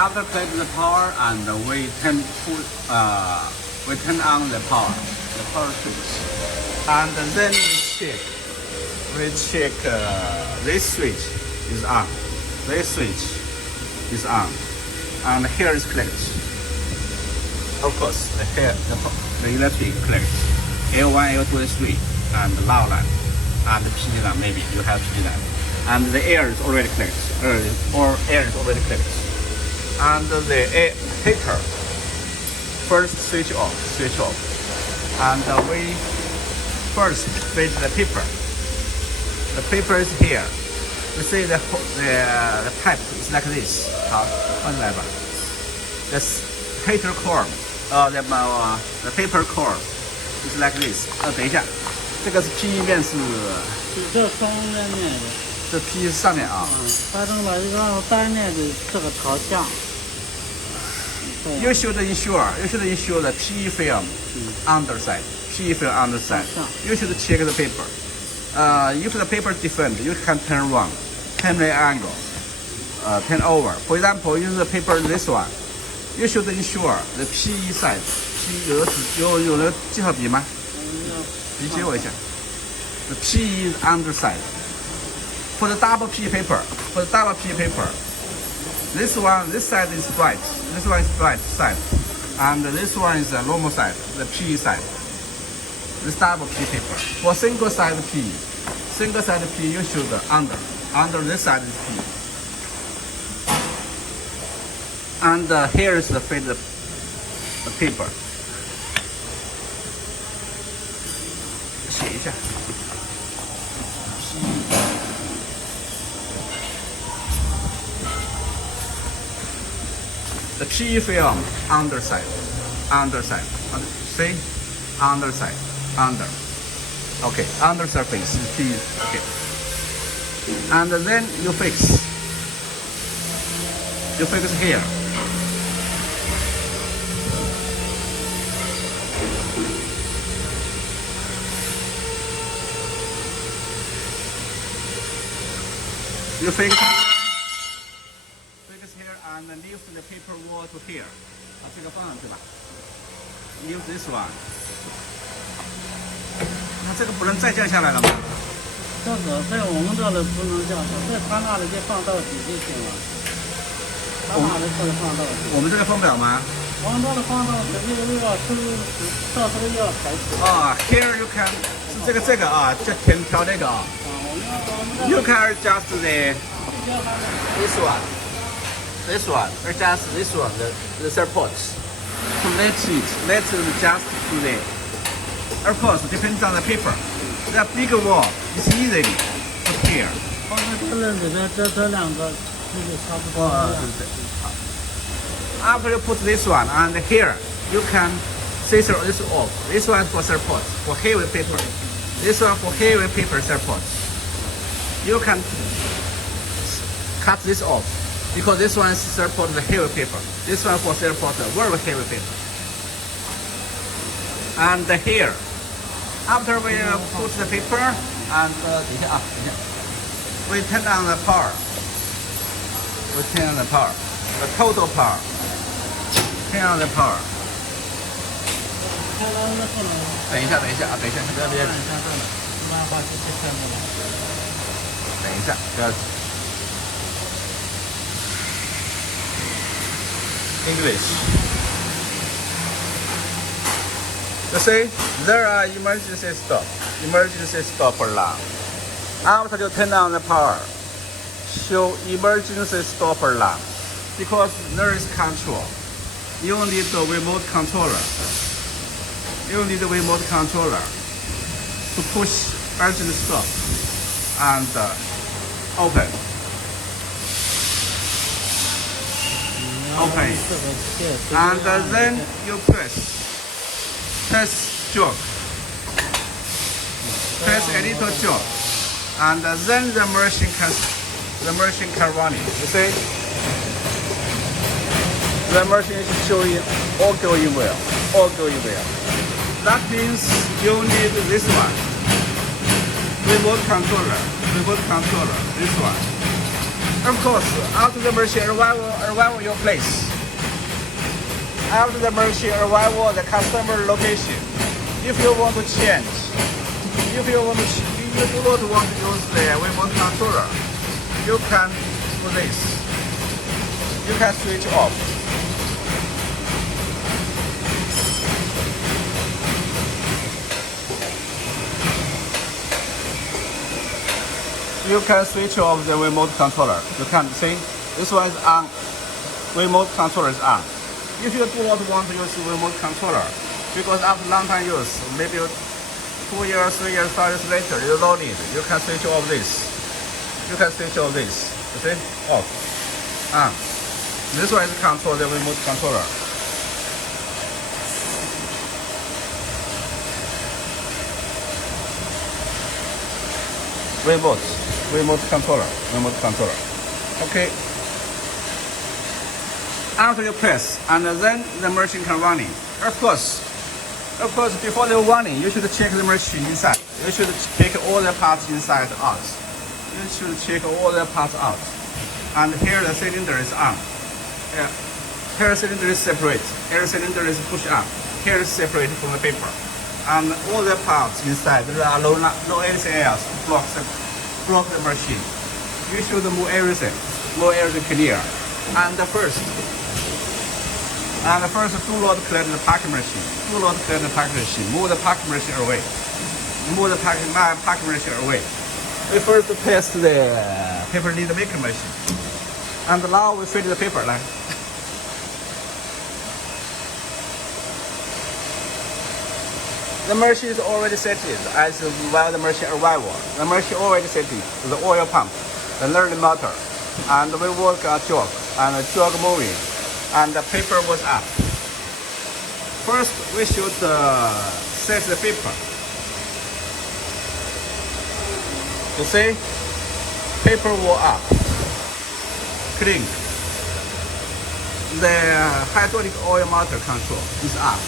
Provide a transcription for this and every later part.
After connect the power and we turn on the power switch. And then we check this switch is on. This switch is on. And here is clicked. Of course, here the electric clicked. L1, L2, L3, and loud line, and the PD line, maybe you have PD line. And the air is already clicked, air is already clicked. And the air heater, first switch off. And we first feed the paper. The paper is here. You see the pipe is like this. 好，翻来吧。The heater cord, the paper cord is like this. 等一下，这个是 P 面是这双面的。这 P 是上面啊。发生了这个单面的这个朝向。You should ensure the PE film underside. PE film underside. You should check the paper. If the paper is different, you can turn wrong, turn the angle, turn over. For example, use the paper this one. You should ensure the PE side.有人记号笔吗？笔借我一下。The PE is underside. For the double PE paper, this side is right. This one is right side, and this one is the normal side, the PE side. This double PE paper. For single side PE, you should under this side is PE. And here is the paper. 写一下。The PE film underside. See, underside, under. Okay, under surface is PE. Okay, and then you fix here. You fix here and lift the paper wall to here. 把这个放上去吧。Lift this one. 那这个不能再降下来了吗？这个在我们这里不能降下，在他那里就放到底就行了。他那里可以放到底。我们这个放不了吗？往这里放到底，这个要到这个要抬起。啊 ，here you can 是这个啊，就调这个啊。You can adjust this one, adjust this one, the supports. To let's adjust to the. Of course, depends on the paper. The bigger wall is easily to here. 放在这里边，这两个就是差不多。After you put this one and here, you can scissor this off. This one for support, for heavy paper. This one for heavy paper support. You can cut this off because this one support the heavy paper. This one for support the very heavy paper. And here, after we put the paper and we turn on the power. The total power. Turn on the power. 等一下，这边。等一下，不要。English. You see, there are emergency stop alarm. After you turn on the power, show emergency stop alarm because there is control. You need the remote controller. To push urgent stop and open. And then you press jog. Press a little jog, and then the machine can run it. You see, the machine is showing all going well. That means you need this one. Remote controller. This one. Of course, after the machine arrival your place. After the machine arrival the customer location. If you want to change, if you don't want to use the remote controller, you can do this. You can switch off. You can switch off the remote controller. You can see this one is on. Remote controller is on. If you do not want to use remote controller, because after long time use, maybe 2 years, 3 years, 5 years later, you don't need. You can switch off this. You can switch off this. You see? Off. On. This one is control the remote controller. Remote controller. Okay. After you press, and then the machine can running. Of course, before the running, you should check the machine inside. You should take all the parts inside out. You should check all the parts out. And here the cylinder is on. Here the cylinder is separate. Here the cylinder is push up. Here is separate from the paper. And all the parts inside, there are no anything else to block the machine. You should move everything clear. And first, do not clear the packing machine. Move the packing machine away. We first test the paper need maker machine. And now we fill the paper line. The machine is already set as while the machine arrival. The machine already set the oil pump, the learning motor, and we work a jog, and a jog moving, and the paper was up. First, we should set the paper. You see, paper was up, clean. The hydraulic oil motor control is up.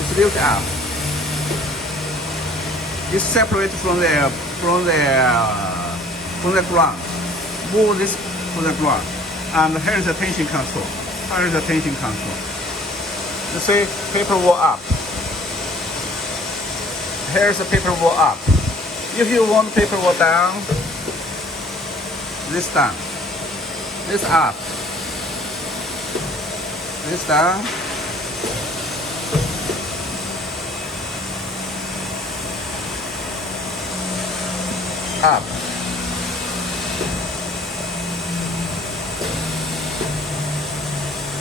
It's lift up. It's separate from the ground. Move this to the ground. And here's the tension control. You see, paper wall up. Here's the paper wall up. If you want paper wall down, this down. This up. This down. Up.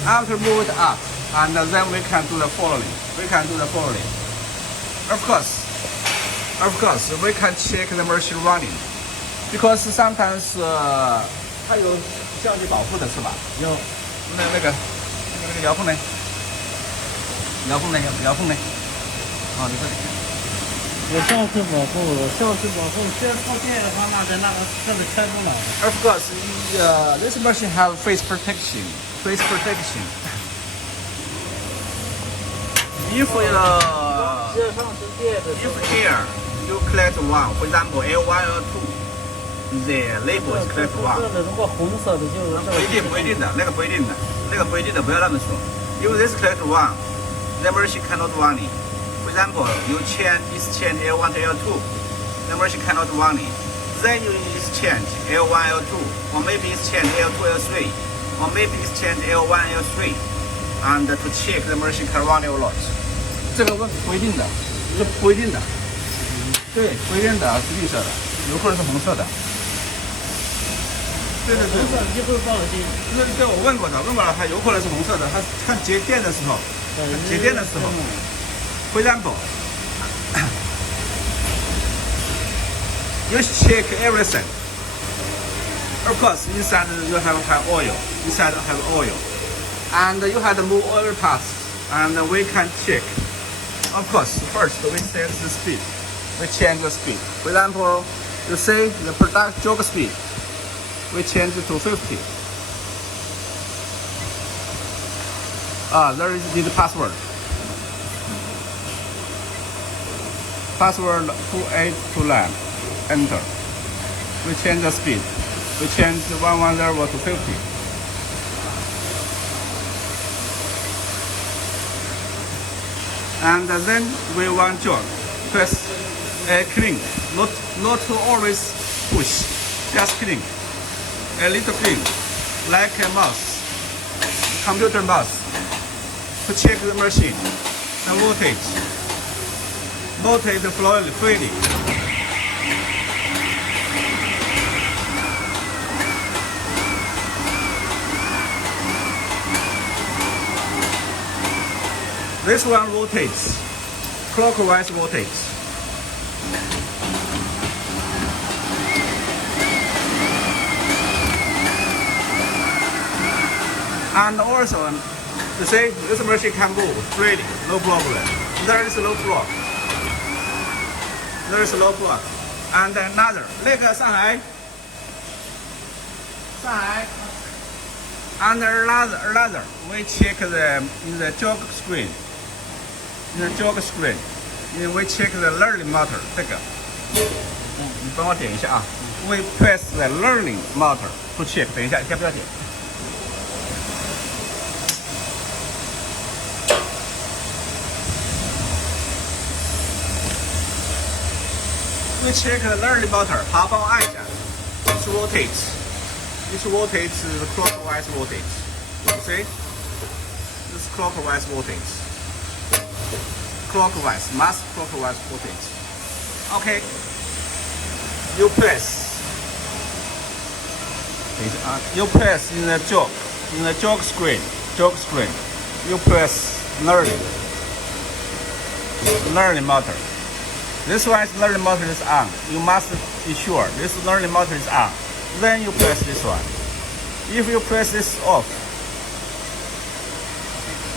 After move it up, and then we can do the following. Of course, we can check the machine running, because sometimes 它有相机保护的是吧？有。那个遥控呢？哦，你这里。有消失保护，这后电的话，那在那个这里开不了。Of course, this machine have face protection. If here you collect one, for example L1 L2, the label is collect one. 如果红色的就不一定的，那个不一定的，不要那么说。If this collect one, the machine cannot running. For example, you exchange L1 to L2, the machine cannot running. Then you exchange L1 L2, or maybe exchange L2 L3, or maybe exchange L1 L3, and to check the machine can run or not. 这个不一定的，对，不一定的，是绿色的，有可能是红色的。对，红色一会报了警。对，我问过了，它有可能是红色的，它看节电的时候，For example, you check everything. Of course, inside you have oil. And you have to move oil parts, and we can check. Of course, first we set the speed. We change the speed. For example, you see the product jog speed. We change it to 50. There is the password. Password 2829. Enter. we change the speed. We change 110 to 50. And then we want jog. Press clean. Not always push. Just clean. A little clean. Like a mouse. Computer mouse. To check the machine. The voltage. Voltage freely. This one rotates, clockwise rotates. And also, you see, this machine can move freely, no problem. There is no block. There is no block. And another, like Shanghai. And another, we check the jog screen. In the jog screen, we check the learning motor. 这个，你帮我点一下啊。We press the learning motor to check. 等一下，先不要点。We check the learning motor. 好，帮我按一下。It rotates. It rotates the clockwise voltage. You see? This clockwise voltage. Clockwise, mass clockwise voltage. Okay. You press. You press in the jog screen. You press learning motor. This one is learning motor is on. You must be sure this learning motor is on. Then you press this one. If you press this off,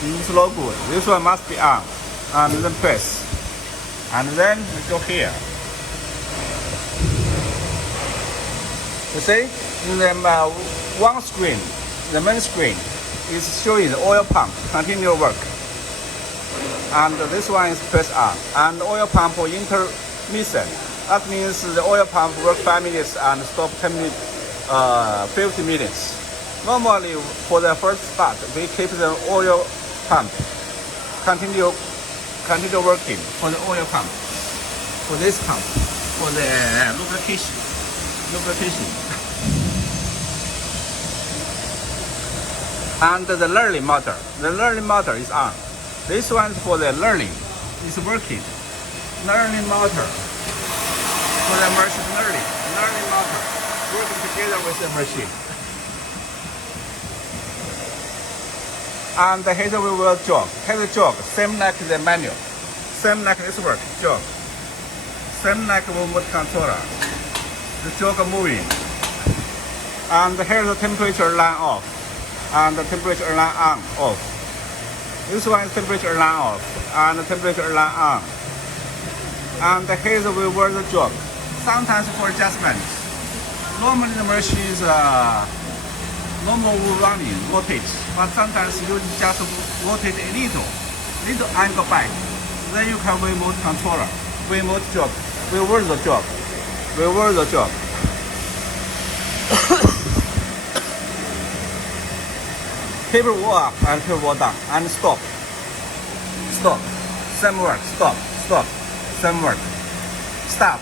it's no good. This one must be on. And then press. And then we go here. You see, in the one screen, the main screen is showing the oil pump continue work. And this one is press on. And oil pump intermittent. That means the oil pump work 5 minutes and stop 10 minutes, 50 minutes. Normally, for the first start, we keep the oil pump continue working for the oil pump, for this pump, for the lubrication. And the learning motor is on. This one for the learning is working. Learning motor for the machine learning motor working together with the machine. And here we will jog. Here jog, same like the manual, same like this work, jog, same like remote controller. The jog moving. And here the temperature line off, and the temperature line on off. This one is temperature line off, and the temperature line on. And here we work the jog. Sometimes for adjustment. Normally the machine is normal running voltage, but sometimes you just rotate a little angle back. Then you can remote controller, remote jog, reverse the jog. Keep it wall up and keep it wall down and stop. Same work. Stop. Same work. Start.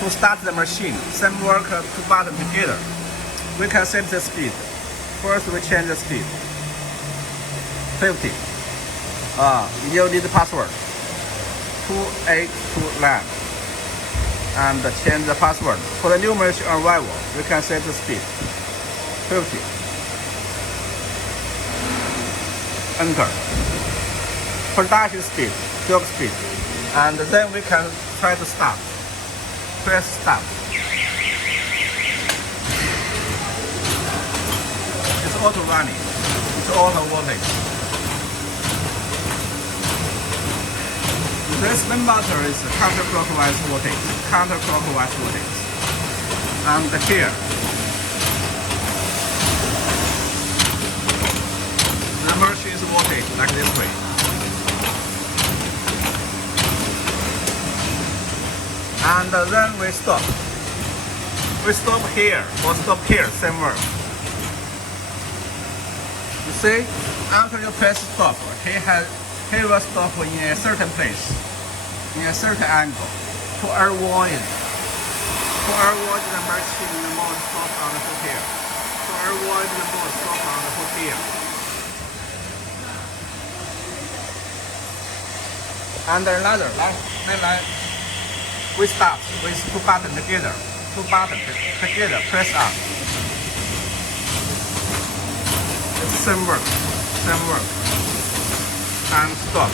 To start the machine. Same work, two buttons together. We can set the speed. First we change the speed. 50. You need the password. 2829. And change the password. For the new machine arrival, we can set the speed. 50. Enter. Production speed, jog speed. And then we can try to start. Press start. It's auto running. It's auto voltage. This main motor is counterclockwise voltage. And here, the machine is voltage like this way. And then we stop. We stop here or stop here, same work. You see, after you press stop, he will stop in a certain place, in a certain angle, to avoid the machine mode stop on the hook here. To avoid the mode stop on the hook here. And another, we start with two buttons together. Two buttons together, press up. It's same work. And stop.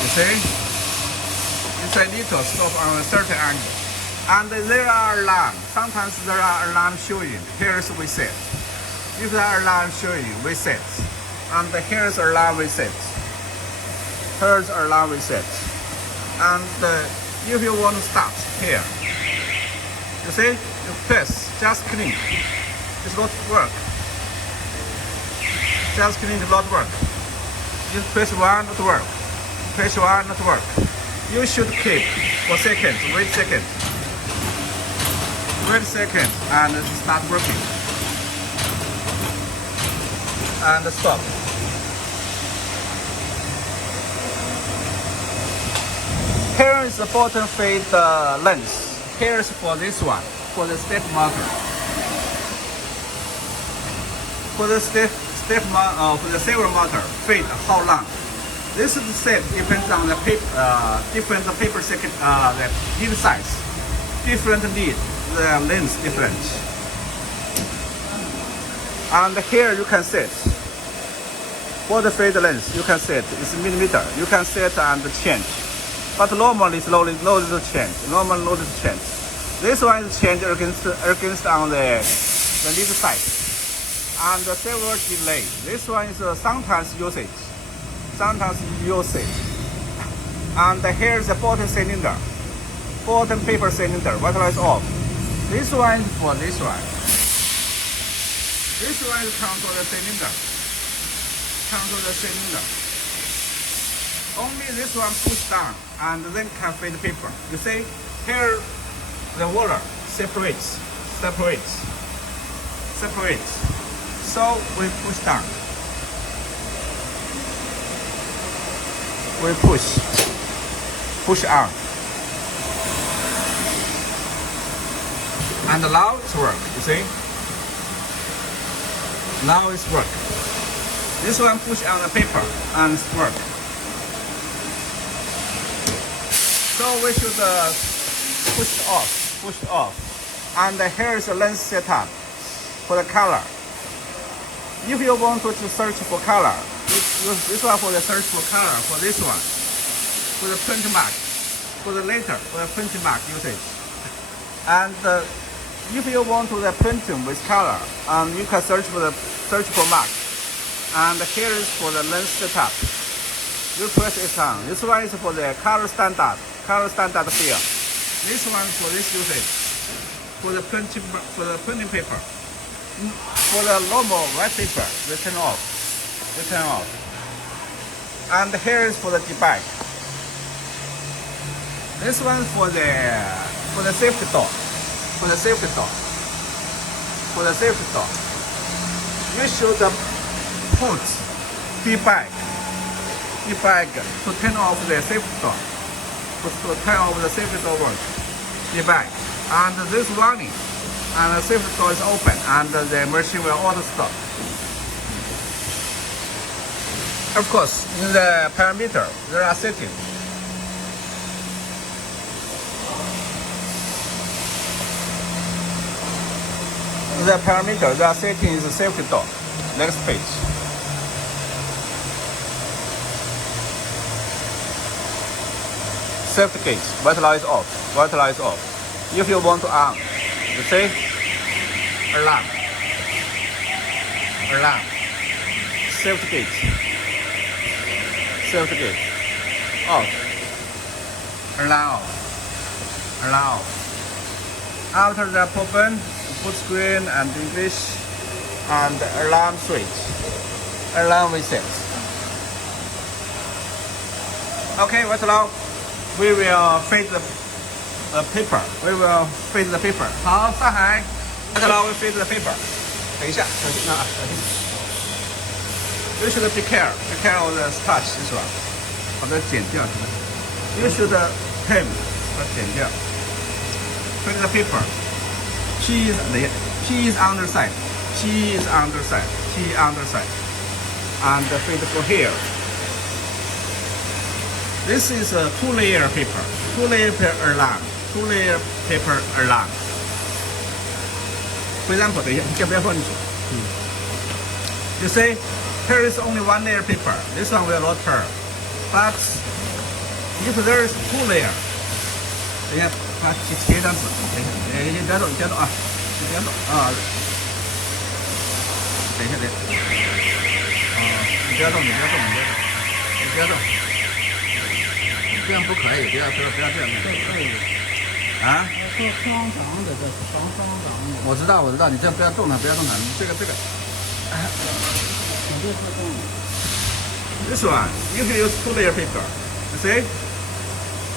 You see? It's a little stop on a certain angle. And there are alarms. Sometimes there are alarms showing. Here's reset. If there are alarms showing, reset. And here's alarm reset. Here's alarm reset. And if you want to start here, you see, you press, just clean. It's not work. Just clean, it not work. You press one, not work. Press one, not work. You should keep for seconds. Wait second. Wait second, and start working. And stop. Here is the bottom feed length. Here is for this one, for the step motor. For the for the servo motor, feed how long? This is the set depends on the different paper circuit, the lead size, different lead, the length different. And here you can set. For the feed length, you can set. It's millimeter. You can set and change. But normally it's no change. Normally no change. This one is change against on the lead size. And the servo delay. This one is sometimes usage. And here is the bottom cylinder. Bottom paper cylinder. What is off? This one is for this one. This one is control the cylinder. Only this one push down and then can feed paper. You see, here the water separates. So we push down. We push out. And now it's work, you see? Now it's work. This one push on the paper and it's work. So we should push off. And here is the lens setup for the color. If you want to search for color, use this one for the search for color, for this one, for the print mark, for the later, for the print mark usage. And if you want to the printing with color, you can search for mark. And here is for the lens setup. You press it on. This one is for the color standard field. This one for this usage, for the printing paper. For the normal white paper, they turn off. And here is for the debug. This one for the safety door. You should put debug to turn off the safety door. To turn off the safety door work. Debug. And this warning. And the safety door is open and the machine will auto stop. Of course, in the parameter, there are settings. In the parameter, there are settings in the safety door. Next page. Safety gate, white light off. If you want to on, you see, alarm, safety gate, alarm off. After the open, put screen and English and alarm switch, alarm reset. Okay, wait now. We will feed the paper. We will feed the paper. 好，上海，看到 we feed the paper. 等一下，小心啊，小心。You should be care of the starch 是吧？把它剪掉，是吧 ？You should trim， 把它剪掉。Feed the paper. P is underside. P is underside. P underside. And feed for here. This is a 2-layer paper. 2-layer paper along. 2-layer paper along. For example, 等一下，你先不要放进去。You see, here is only 1-layer paper. This one will not turn. But if there is 2-layer, 等一下，它贴一张纸。等一下，你别动，你别动啊，你别动啊。等一下，你不要动，你不要动，你不要动。这样不可以，不要这样。可以。啊？做双档的，这是双档的。我知道，你这样不要动它，不要动它。这个。肯定是动的。This one, you can use 2-layer paper. You see?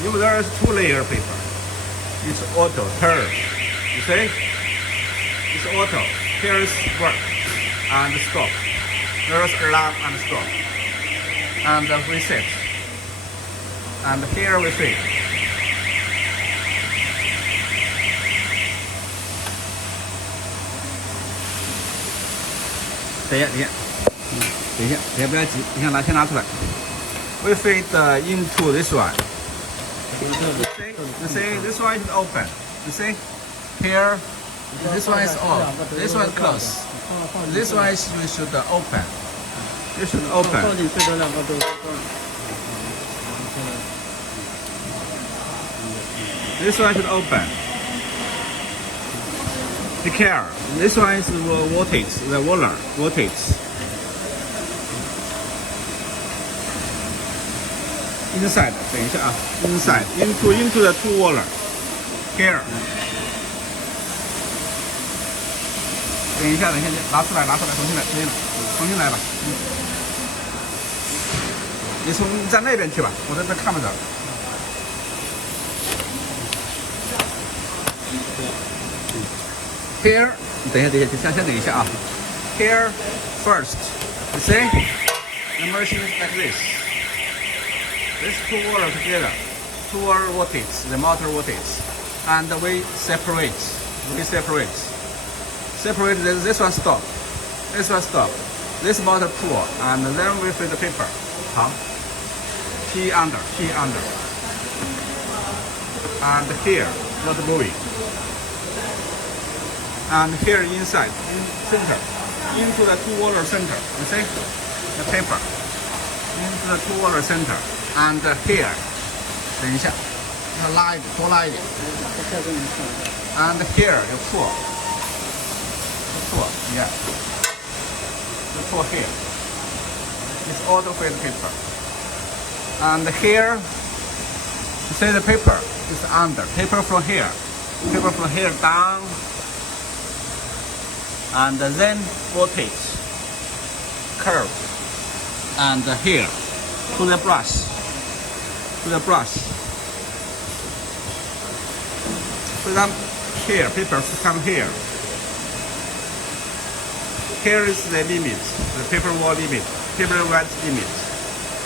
If there is 2-layer paper, it's auto turn. You see? It's auto. Here is work and stop. There is alarm and stop. And reset. And here we see. 等一下，不要急，你看先拿出来。We feed into this one. You see, this one is open. You see, here, this one is off. This one is closed. This one is you should open. You should open. 放进去这两个都是。This one should open. Be careful. This one is voltage, the voltage. Inside, 等一下啊 ，inside into the 2 water. Here. 等一下，拿出来，重新来吧。你站那边去吧，我这边看不着。Here， 等一下，先等一下啊。Here first, you see, the machine is like this. These 2 water together, 2 water voltage, the motor voltage, and we separate. Separate this one stop, this one stop, this motor pull, and then we feed the paper. 好 ，P under, and here not moving. And here inside, in center, into the 2 water center. You see the paper into the 2 water center, and here. 等一下，要多拉一点。And here you pull, yeah. You pull here. It's auto feed paper. And here, you see the paper is under. Paper from here down. And then voltage curve, and here to the brush. For example, here paper come here. Here is the limit, the paper wall limit, paper wedge limit,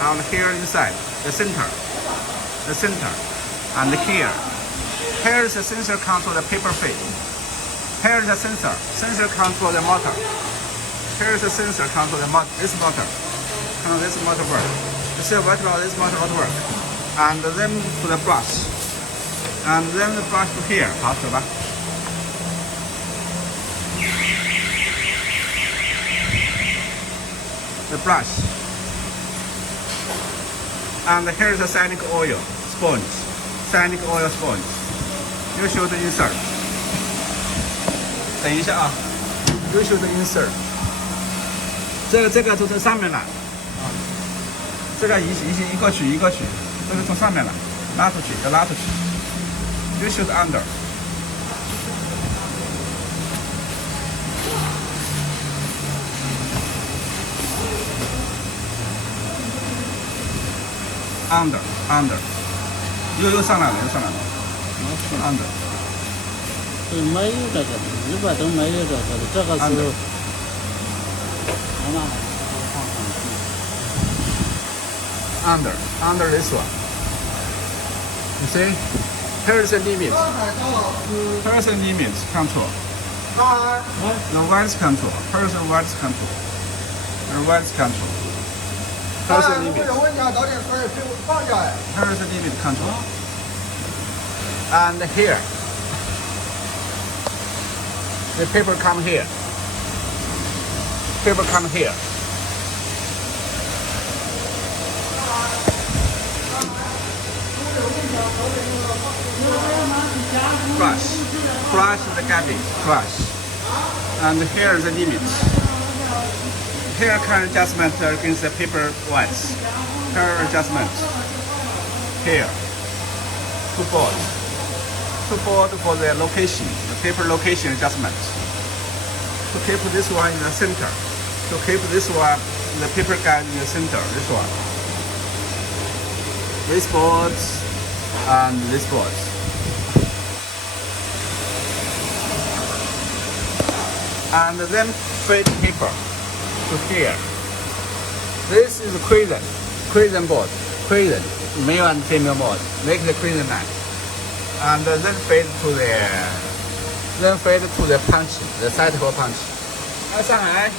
and here inside the center, and here is the sensor control the paper feed. Here is the sensor control the motor. Here is the sensor control the motor. This motor work. You see what about this motor work? And then to the brush. And then the brush to here. 好，走吧。The brush. And here is the cyanic oil sponge. You should insert. 等一下啊 ，You should insert。这个从上面来，啊，这个一个取，这个从上面来，拉出去。You should under。under，又上来了。under 是没有这个的，日本都没有这个的，这个是 under 我拿放上去。 under this one. You see? Here's the limit. Here's the limit control. The wireless control. Here's the wireless control. The wireless control. Here's the limit. Here's the limit control. And here. The paper come here. Paper come here. Flush the garbage, flush. And here is the limit. Here current adjustment against the paper ones. Here adjustment. Here. Two boards. Two boards for the location, the paper location adjustment. To keep this one in the center. To keep this one, the paper guide in the center, this one. These boards and these boards. And then feed paper to here. This is crescent board, crescent, male and female board. Make the crescent line, and then feed to the punch, the side hole punch. 来上来。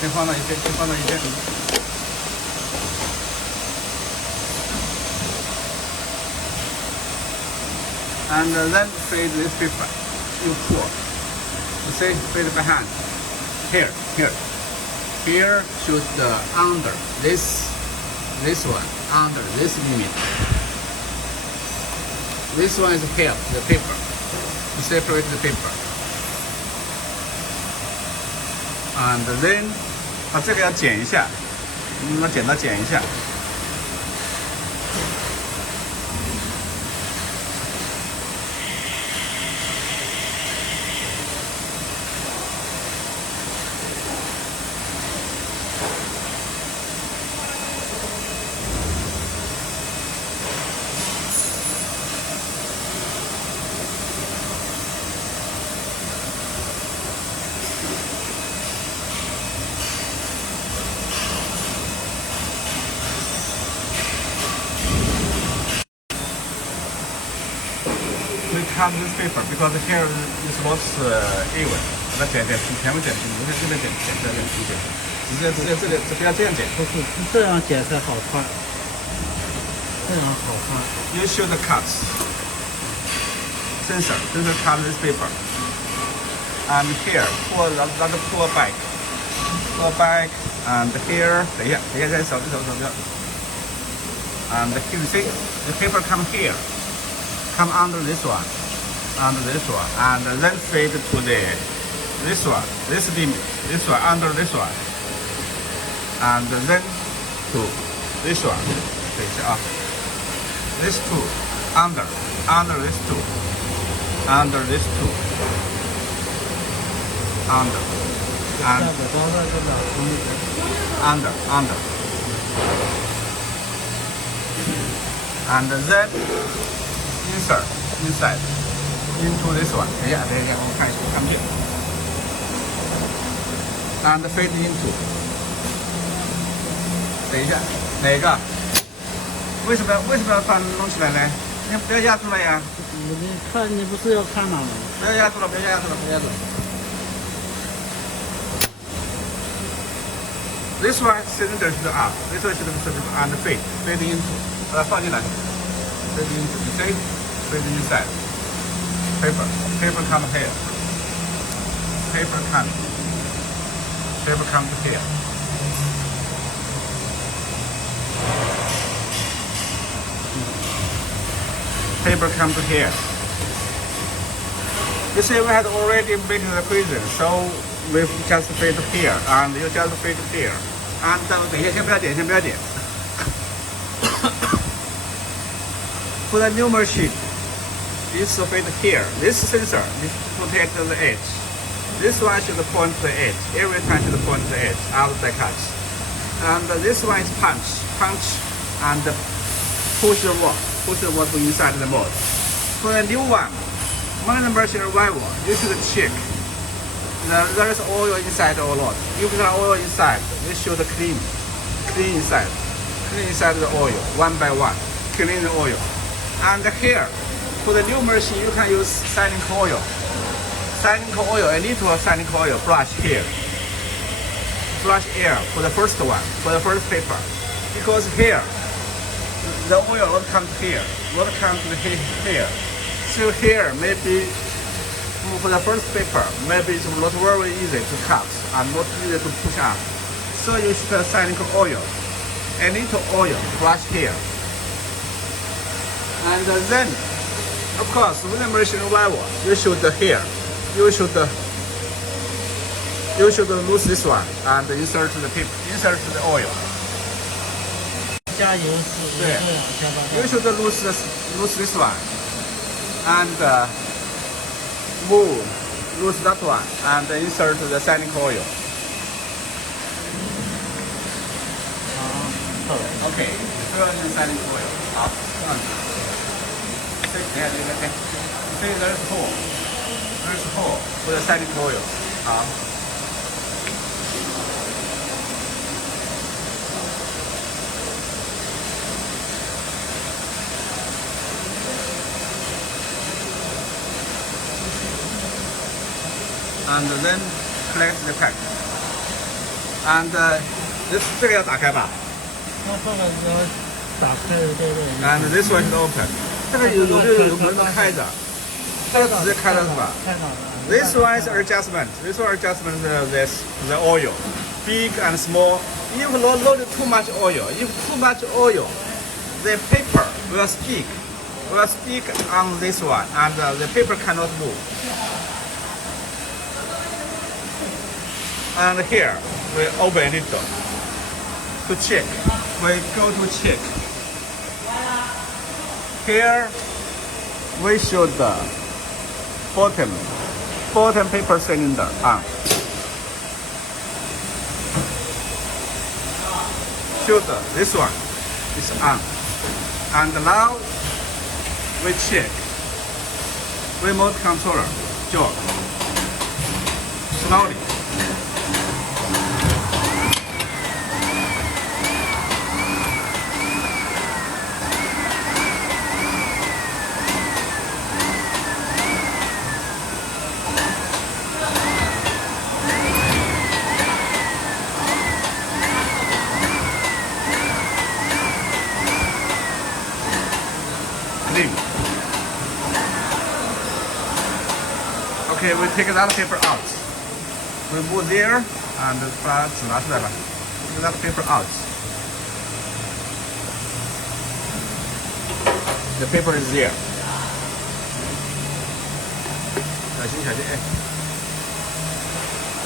先放到一边，先放到一边。And then feed this paper. You pour. You see, feed behind. Here. Here should under this one, under this limit. This one is here, the paper. You separate the paper. And then 把这个要剪一下，拿剪刀剪一下。We cut this paper because here is not even. 把它剪，全部剪平，你看这边剪，直接不要这样剪。不是这样剪才好看，这样好看。You should cut. Censor cut this paper. And here pull back, and here 等一下，再手掉。And here you see the paper come here. Come under this one, and then feed to this one, this limit, this one, under this one, and then to this one. 等一下啊 ，this two, under this two, under this two, under, and under, and then inside into this one. 等一下，我看不见。And feed into. 等一下，哪个？为什么要把弄起来呢？你不要压住了呀！你看，你不是要看吗？不要压住了。This one cylinder should up. This one should and feed into. 把它放进来。feed into. You see? Feed inside. Paper come here. Paper come to here. Paper come to here. You see, we had already made the prison, so we just feed here, and you just feed here. And 等一下，先不要点。For the new machine, this fit here. This sensor is to protect the edge. This one should point to the edge. Every time should point to the edge after the cut. And this one is punch, and push the wall to inside the mold. For the new one, when the machine arrival, you should check. There is oil inside or not. If there is oil inside, you should clean inside the oil one by one. Clean the oil. And here, for the new machine, you can use silane oil. Silane oil, a little silane oil, flush here. Flush air for the first one, for the first paper. Because here, the oil will come here, will come to here. So here, maybe for the first paper, maybe it's not very easy to cut and not easy to push up. So you should silane oil, a little oil, flush here. And then, of course, when the machine arrival, you should here, you should lose this one and insert the paper, insert the oil. 加油是这样加到。You should lose this one and lose that one and insert the silane oil. OK， 这个是silane oil。好，这样子。这个是hole for the silane oil。好。And then collect the pack. And 这个要打开吧？那这个要打开，对。And this one is open. 这个有门都开着，这个直接开了是吧？开了。This one is adjustment. This one adjustment the oil, big and small. If load too much oil, the paper will stick on this one, and the paper cannot move. And here we open it to check. We go to check. Here we should bottom paper cylinder on. Should this one is on. And now we check remote controller job slowly. Okay, we take that paper out. We move there and 把纸拿出来了。Take that paper out. The paper is there. 小心小心哎。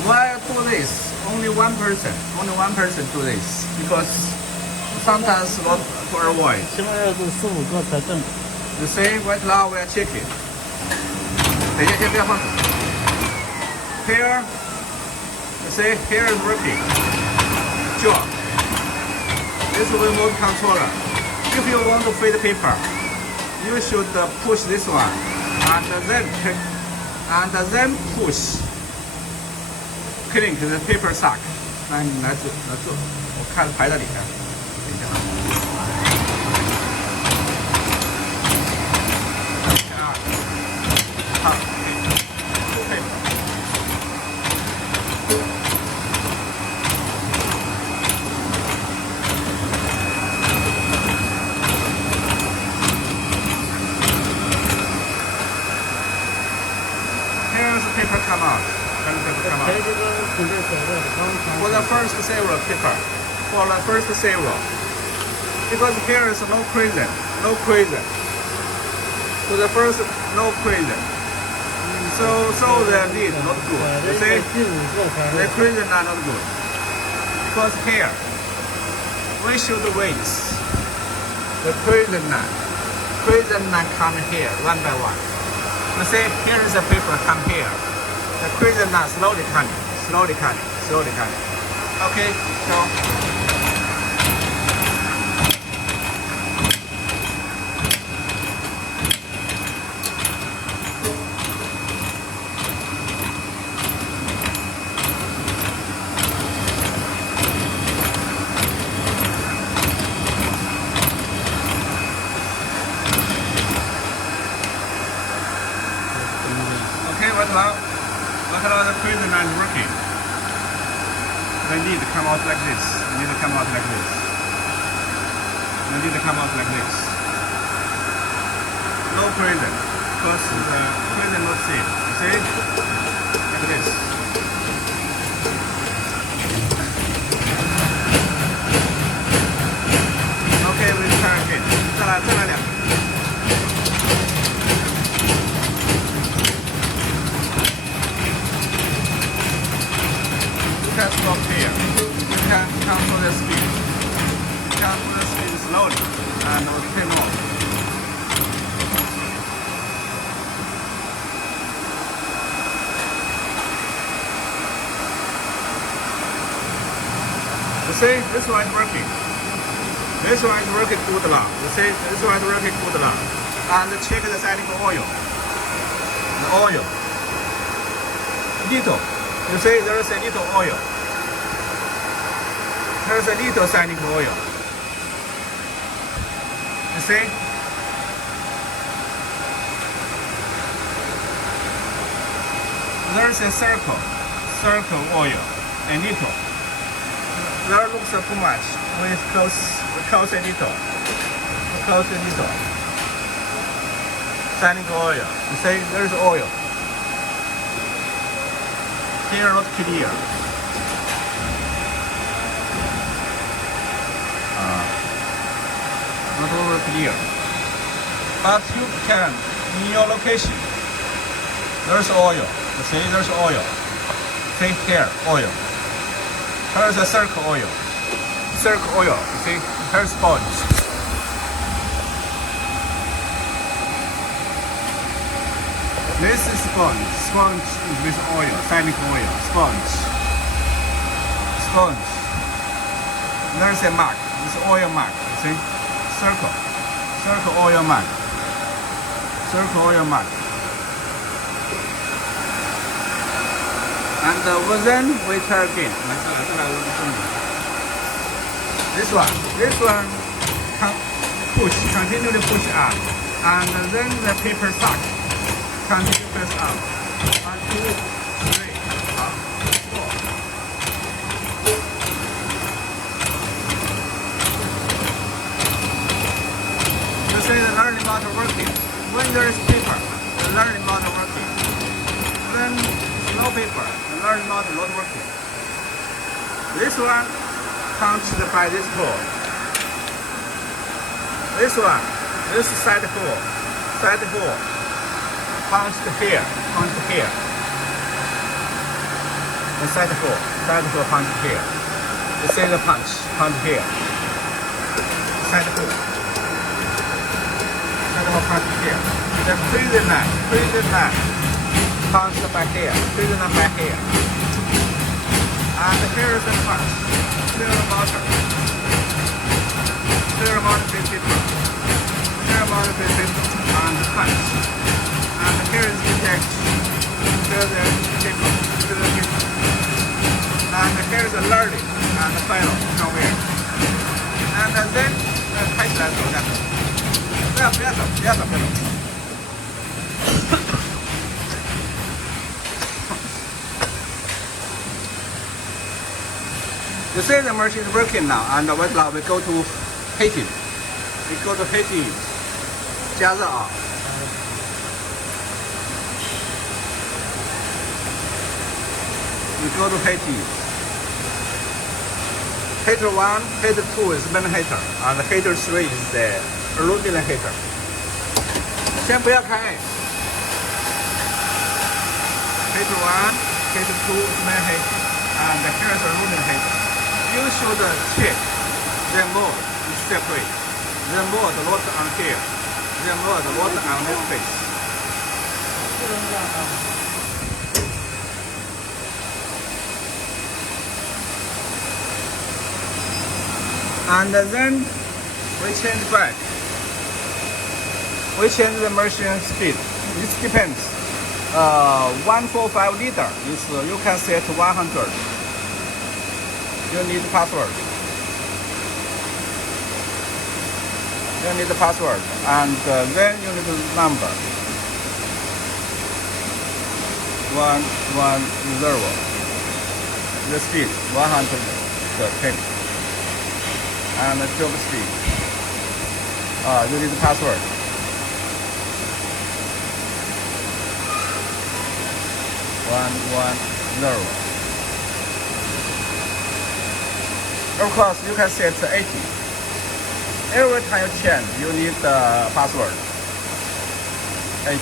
Why do this? Only one person do this because sometimes not to avoid. 起码要是4、5个才正。You see, right now we are checking. 等一下，先不要放手。Here, you see, here is working. Job. This is remote controller. If you want to feed paper, you should push this one, and then push. Clink the paper sack. 来，你来做，我看排在里面。等一下啊。好。Paper come out. For the first several paper. For the first several. Because here is no crimson. For the first, no crimson. So the lead not good. You see? The crimson are not good. Because here, we should wait the crimson line. crazy line come here one by one. You see, here is the paper come here. The crazy line slowly coming, slowly coming, slowly coming. Okay, so. What about the crazy line working? They need to come out like this. They need to come out like this. They need to come out like this. No crazy, because the crazy not safe. You see? Like this. Okay, we try again. 再来两个。You can stop here. You can control the speed. You can control the speed slowly and we turn off. You see, this one is working. This one is working good now. You see, this one is working good now. And check the setting oil. The oil. Little. You see, there is a little oil. There is a little setting oil. You see? There is a circle oil, a little. There looks too much. We close a little. Close a little. Setting oil. You see, there is oil. Here not clear. Not over clear. But you can, in your location, there's oil. You see, there's oil. See here, oil. Here's a circle oil. Circle oil. You see, here's sponge. This is sponge. Sponge with oil, silic oil. Sponge. Sponge. There's a mark. This oil mark. You see? Circle. Circle oil mark. Circle oil mark. And then we try again. This one continually push up. And then the paper suck. Continue press up. 1, 2, 3, 4. You see the learning motor working. When there is paper, the learning motor working. When no paper, the learning motor not working. This one punched by this hole. This one, this side hole. Punched here. The side hole punch here. You see the punch here. Side hole punch here. The prison line punched by here. Prison line by here. And here is the punch. Clear motor paper. And the punch. And here is the text. Here the paper. And here is the learning and the final somewhere. And then 开起来走下去。不要走。You see the machine is working now, and right now we go to heating. We 加热啊。We go to heating. Heater 1, heater 2 is main heater, and heater 3 is the aluminum heater. 先不要开。Heater 1, heater 2 is main heater, and here is aluminum heater. You should check the mode is separate. The mode not on here. Remove water on this face. 不能这样啊。And then we change back. We change the machine speed. It depends. 145 liter is you can set 100. You need password. You need the password, and then you need the number. 110. The speed 110. And the tube speed. You need the password. 110. Of course, you can set 80. Every time you change, you need the password. 80.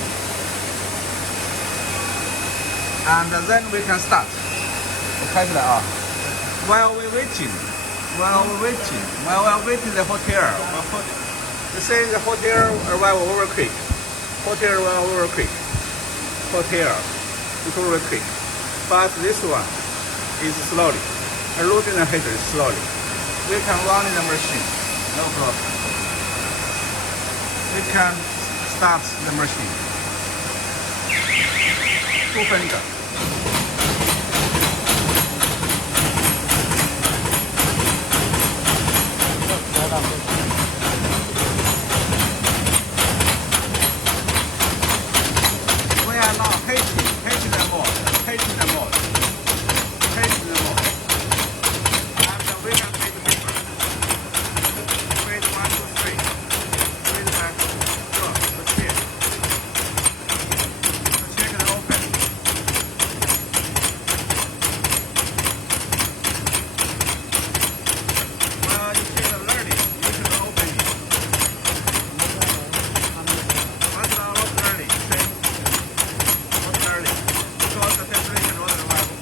And then we can start. 我开始了啊。While we waiting the hotel. You say the hotel will overquick. Hotel will overquick. Hotel is very quick. But this one is slowly. Loading the header is slowly. We can run the machine. No problem. We can start the machine. 2分钟。We are now hitting the mode. And we can take the paper. Wait 1, 2, 3. Wait back. Go. Let's check. Let's check it open. Well, you should learn it. You should open it. What's not learning? Say, not learning. Because the temperature was reliable.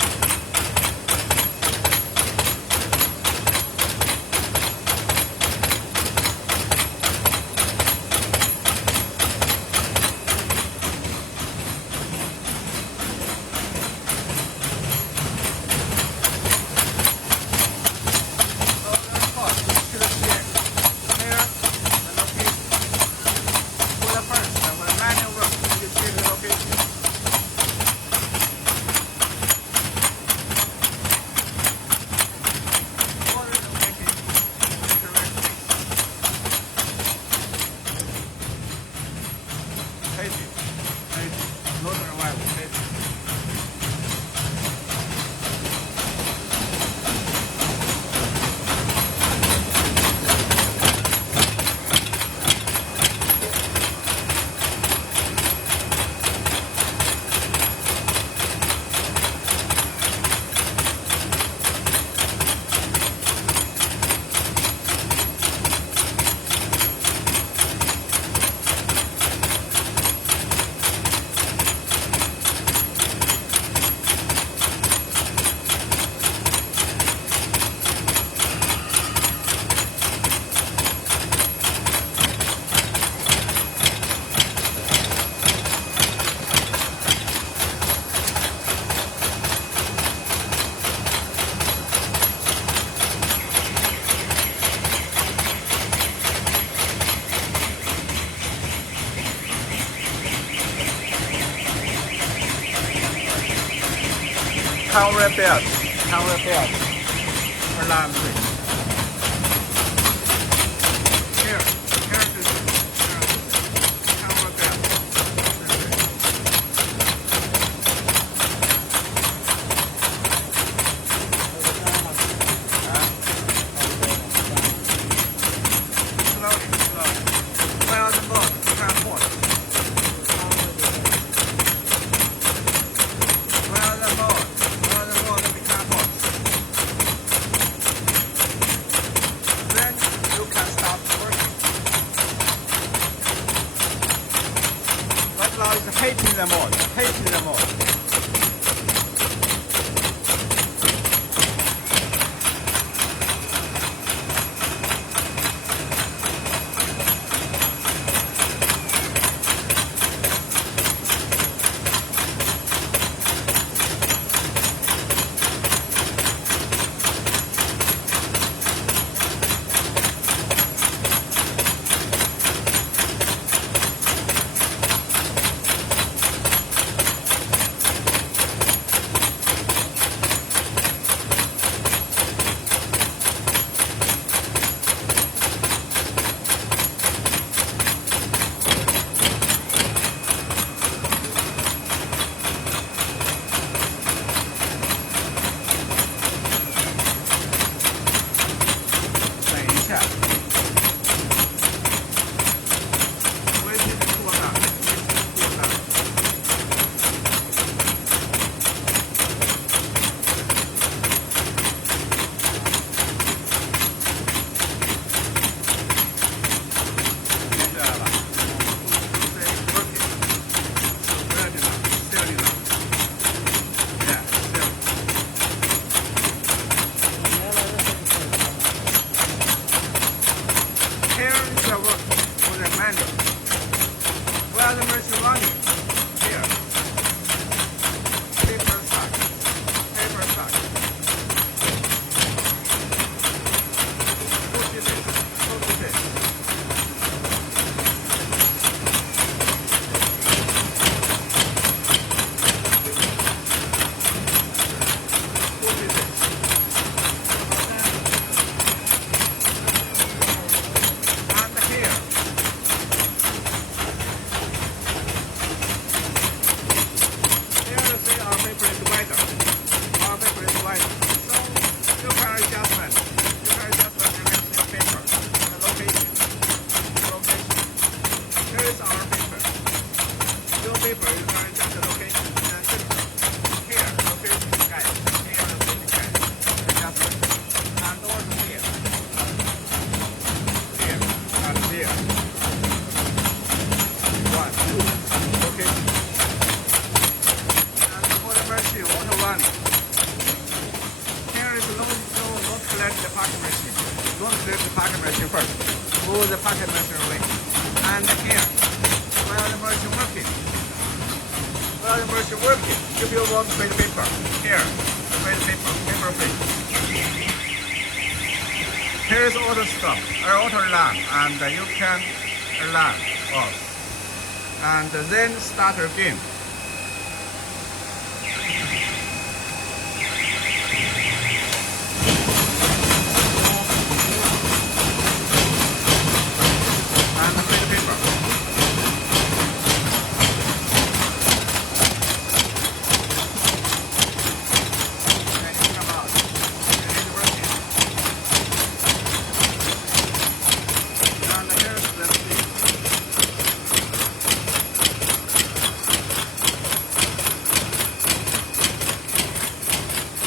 Conveyor belt. Alarm switch. Here is conveyor belt. Slowly. Well, the boat transport. Well, the boat. first. Move the pocket machine away. And here, while the machine working. While the machine working, if you want to print paper, here, print paper, paper print. Here is auto stop, or auto alarm, and you can alarm off. And then start again. And print paper. And it come out. And it's working. And here's the thing.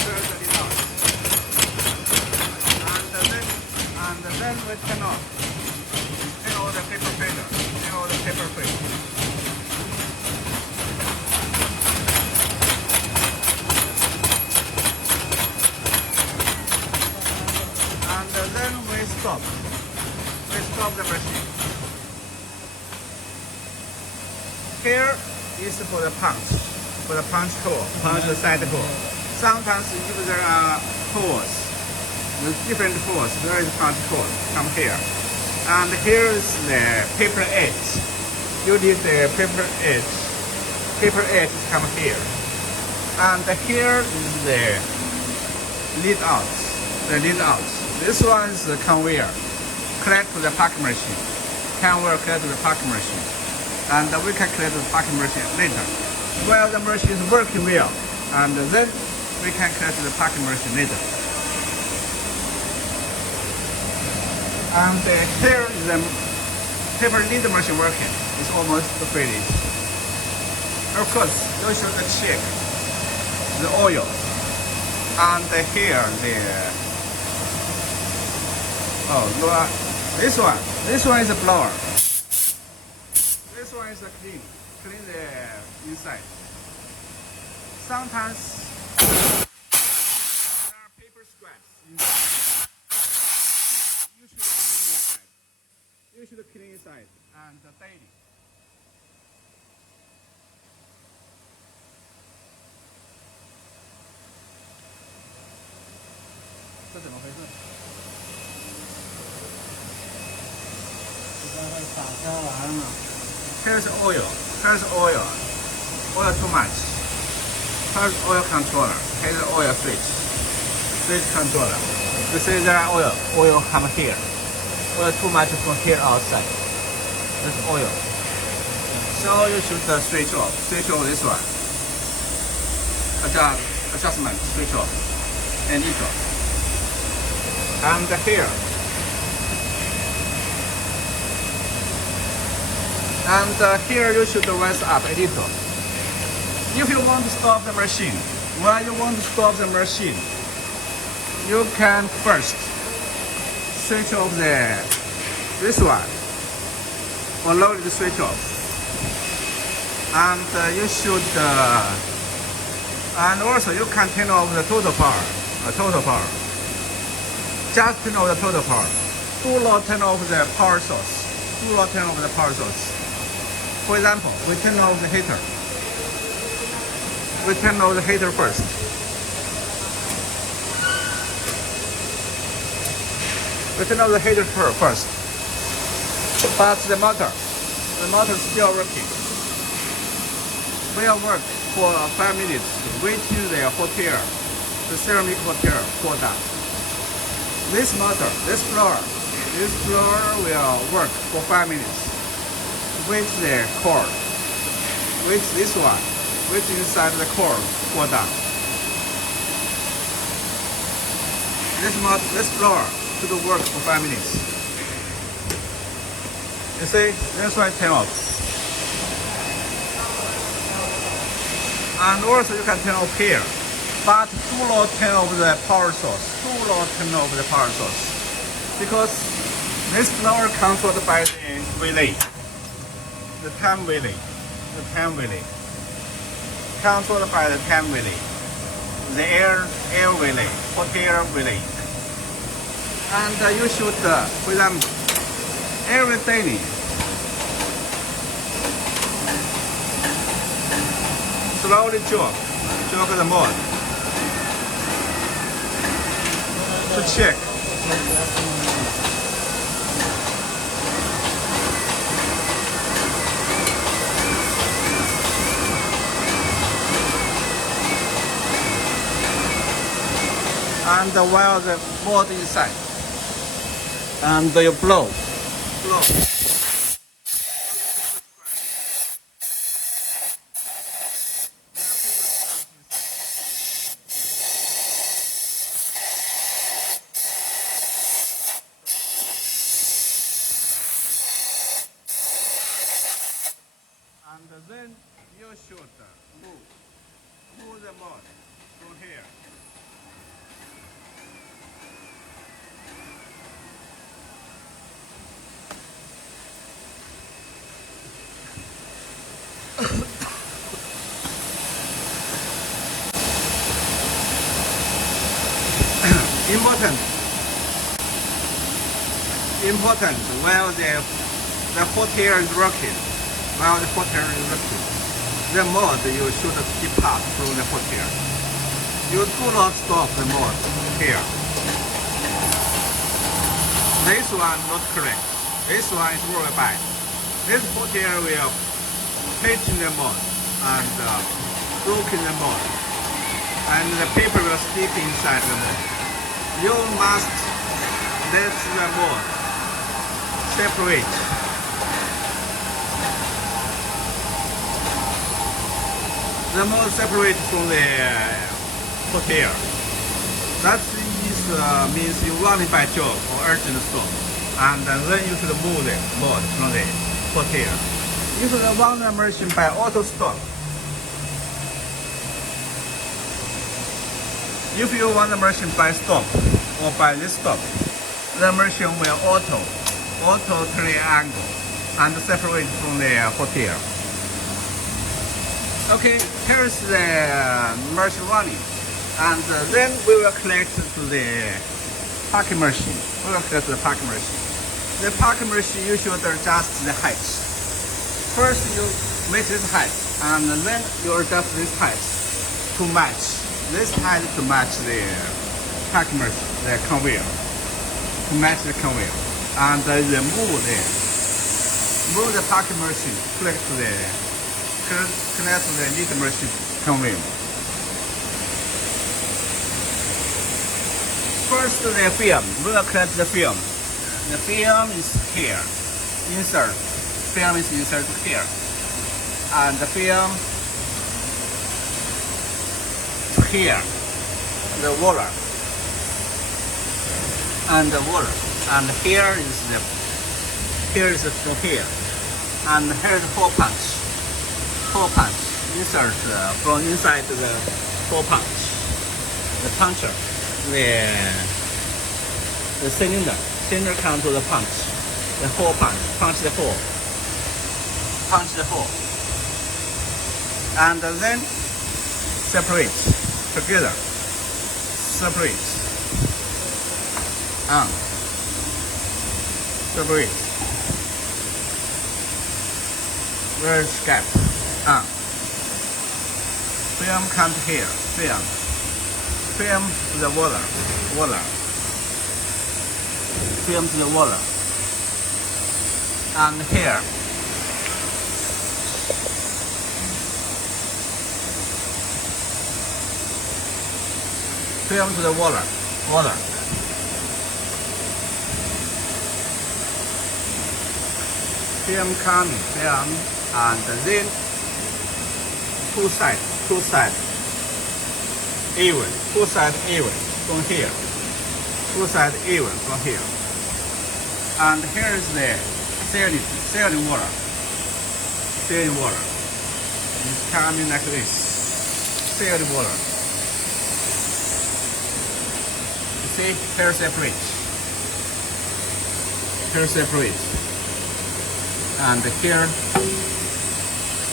Here's the result. And then we turn off. Turn off the paper printer. Turn off the paper print. And then we stop. We stop the machine. Here is for the punch tool, punch the side tool. Sometimes if there are holes, with different holes, there is punch tool, come here. And here is the paper edge. You need the paper edge. Paper edge come here. And here is the lead out. The lead out. This one is the conveyor. Connect to the packing machine. Conveyor connect to the packing machine. And we can connect to the packing machine later. While the machine is working well, and then we can connect to the packing machine later. And here is the paper lead machine working. It's almost finished. Of course, you should check the oil. And here this one is a blower. This one is a clean the inside. Sometimes there are paper scraps inside. You should clean inside and daily.这怎么回事？打开完了。Here's oil. Here's oil. Oil too much. Here's oil controller. Here's oil switch. Switch controller. You see there are oil. Oil come here. Oil too much from here outside. This oil. So you should switch off. Switch off this one. Adjustment. Switch off. And neutral. And here. And here you should raise up a little. If you want to stop the machine, when you want to stop the machine, you can first switch off this one, or lower the switch off. And you should, and also you can turn off the total power. Just turn off the total power. Do not turn off the power source. Do not turn off the power source. For example, we turn off the heater. We turn off the heater first. We turn off the heater first. But the motor is still working. Will work for 5 minutes, waiting the hot air, the ceramic hot air cool down. This motor, this blower will work for 5 minutes. Wait the core. Wait this one. Wait inside the core cool down. This blower should work for 5 minutes. You see, this one turn off. And also you can turn off here. But do not turn off the power source. Do not turn off the power source. Because this blower controlled by the relay. The time relay. Controlled by the time relay. The air relay, hot air relay. And you should, for example, every day, slowly jog the mode to check. And while the mode inside, and you blow. And then you should move the mode from here. Important while the hot air is working. While the hot air is working, the mode you should depart from the hot air. You do not stop the mode here. This one not correct. This one is very bad. This hot air will hit the mode and broken the mode, and the paper will stick inside the mode. You must let the mode separate. The mode separate from the hot air. That means you running by job or urgent stop, and then you should move the mode from the hot air. You should run the machine by auto stop. If you want the machine by stop or by this stop, the machine will auto turn the angle and separate from the hot air. Okay, here's the machine running, and then we will connect to the packing machine. The packing machine, you should adjust the height. First, you make this height, and then you adjust this height to match. This height to match the packing machine, the conveyor, to match the conveyor, and then move the packing machine connect to the knit machine conveyor. First, the film. We will connect the film. The film is here. Insert. Film is inserted here, and the film here. The water. And the water. And here is from here. And here is the hole punch. Insert from inside the hole punch. The puncher. The cylinder comes to the punch. The hole punch. Punch the hole. And then separate together. Separate. Where is gap? Film comes here. Film to the water. Film to the water. And here. Film to the water. Film coming, and then two sides even, from here. And here is the saline water. It's coming like this. Saline water. See, here separate. And here,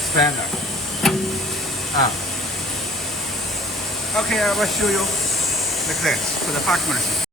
spanner. Okay, I will show you the clamps for the packing machine.